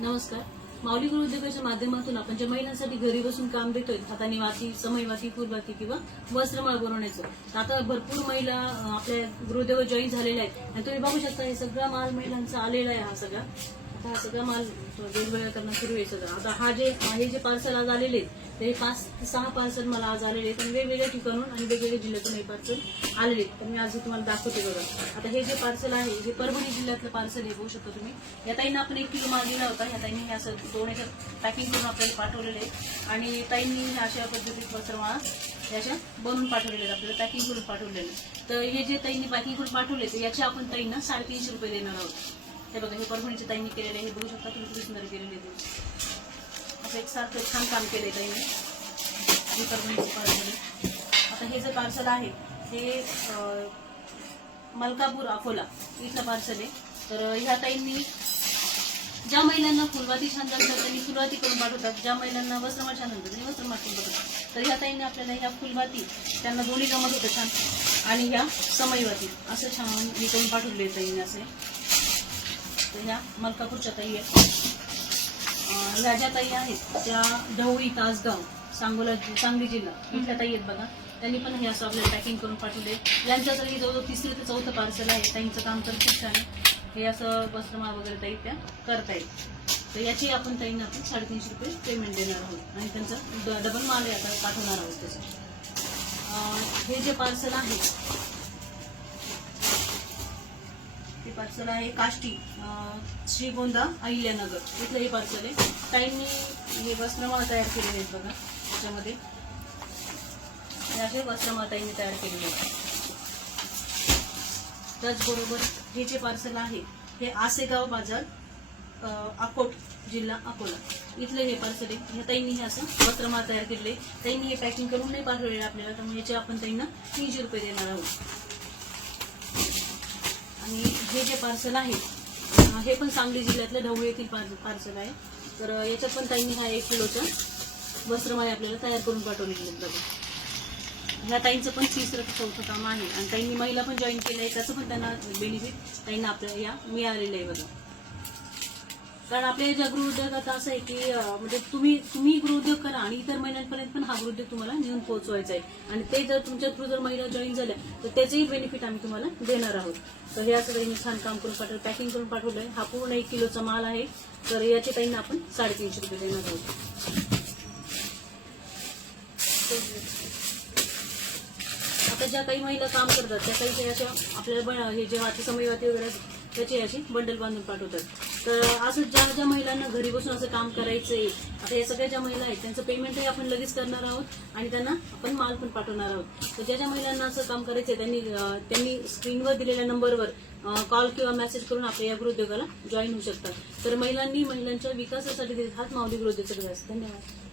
नमस्कार. माऊली गृहोद्योगाच्या माध्यमातून आपण ज्या महिलांसाठी घरी बसून काम देतोय, हाताने वाती, समईवाती, फुलवाती किंवा वस्त्रमाळ बनवण्याचं, तर आता भरपूर महिला आपल्या गृहोद्योगात जॉईन झालेल्या आहेत आणि तुम्ही बघू शकता हे सगळा माल महिलांचा आलेला आहे. हा सगळा माल वेगवेगळ्या करणं सुरू आहे सगळं. आता हे जे पार्सल आज आलेले आहेत ते 5 ते 6 पार्सल मला आज आलेले आहेत आणि वेगवेगळ्या ठिकाणून आणि वेगवेगळ्या जिल्ह्यातून हे पार्सल आलेले आहेत. तर मी आज तुम्हाला दाखवते बघा. आता हे जे पार्सल आहे हे परभणी जिल्ह्यातलं पार्सल हे बघू शकता तुम्ही. या ताईंना आपण 1 किलो माल दिला होता. या ताईंनी हे असं दोन्हीचं पॅकिंग करून आपल्याला पाठवलेलं आहे आणि ताईंनी अशा पद्धतीत वस्त्रमाळा याच्या बनवून पाठवलेले आहेत, आपल्याला पॅकिंग करून पाठवलेले. तर हे जे ताईंनी पॅकिंग करून पाठवले तर याचे आपण ताईंना 350 रुपये देणार आहोत. हे बघा, हे परभणीच्या ताईंनी केलेले आहे. हे बघू शकता तुम्ही, किती सुंदर केलेले आहे. असं एकसारखं छान काम केलंय ताईंनी. हे परभणीचं पार्सल. आता हे जे पार्सल आहे हे मलकापूर अकोला इथलं पार्सल आहे. तर ह्या ताईंनी ज्या महिलांना फुलवाती छान जमतात त्यांनी फुलवाती करून पाठवतात, ज्या महिलांना वस्त्रमाळ छान जमतात त्यांनी वस्त्रमाळ करून पाठवतात. तर ह्या ताईंनी आपल्याला ह्या फुलवाती त्यांना दोन्ही जमत होतं छान आणि ह्या समईवाती असं छान हे करून पाठवले ताईंनी असे. तर ह्या मलकापूरच्या ताई आहेत. ह्या ज्या ताई आहेत त्या ढवळी, तासगाव, सांगली जिल्हा इथल्या ताई आहेत बघा. त्यांनी पण हे असं आपल्याला पॅकिंग करून पाठवले. यांचं तरी जवळजवळ 3रे ते 4थं पार्सल आहे. ताईंचं काम तर खूप छान आहे. हे असं वस्त्रमाळ वगैरे ताई त्या करतायत. तर याची आपण ताईंना 350 रुपये पेमेंट देणार आहोत आणि त्यांचं डबल माल आता पाठवणार आहोत त्याचं. हे जे पार्सल आहे हे पार्सल आहे काष्टी, श्रीगोंदा, अहिल्यानगर इथलं हे पार्सल आहे. ताईंनी हे वस्त्रमाळ तयार केलेले आहेत बघा. त्याच्यामध्ये असे वस्त्रमाळ ताईंनी तयार केलेले आहेत. त्याचबरोबर हे जे पार्सल आहे हे आसेगाव बाजार, अकोट जिल्हा अकोला इथलं हे पार्सल आहे. ह्या ताईंनी हे असं वस्त्रमाळ तयार केलेले. ताईंनी हे पॅकिंग करून नाही पाठवलेलं आपल्याला, त्यामुळे याचे आपण ताईंना 300 रुपये देणार आहोत. आणि हे जे पार्सल आहे हे पण सांगली जिल्ह्यातल्या ढवळी येथील पार्सल आहे. तर याच्यात पण ताईंनी हा 1 किलोचा वस्त्रमाळ आपल्याला तयार करून पाठवलेले आहेत बघा. ह्या ताईंचं पण 3रं ते 4थं काम आहे आणि ताईंनी महिला पण जॉईन केलं आहे. त्याचं पण त्यांना बेनिफिट ताईंना आपल्याला या मिळालेलं आहे बघा. कारण आपल्या ज्या गृहोद्योगात असं आहे की म्हणजे तुम्ही गृहोद्योग करा आणि इतर महिलांपर्यंत पण हा गृहोद्योग तुम्हाला नेऊन पोहोचवायचा आहे आणि ते जर तुमच्या थ्रू जर महिला जॉईन झाल्या तर त्याचंही बेनिफिट आम्ही तुम्हाला देणार आहोत. तर हे असं ताईंनी छान काम करून पाठवलं, पॅकिंग करून पाठवलंय. हा पूर्ण 1 किलोचा माल आहे. तर याचे ताईंना आपण 350 रुपये देणार आहोत. आता ज्या काही महिला काम करतात त्या काही अशा आपल्याला हे जे वाती, समईवाती वगैरे त्याची अशी बंडल बांधून पाठवतात. तर असं ज्या महिलांना घरी बसून असं काम करायचंय, आता या सगळ्या ज्या महिला आहेत त्यांचं पेमेंटही आपण लगेच करणार आहोत आणि त्यांना आपण माल पण पाठवणार आहोत. तर ज्या महिलांना असं काम करायचंय त्यांनी स्क्रीनवर दिलेल्या नंबरवर कॉल किंवा मेसेज करून आपल्या या गृहोद्योगाला जॉईन होऊ शकतात. तर महिलांच्या विकासासाठी हाच माऊली गृहोद्योग. धन्यवाद.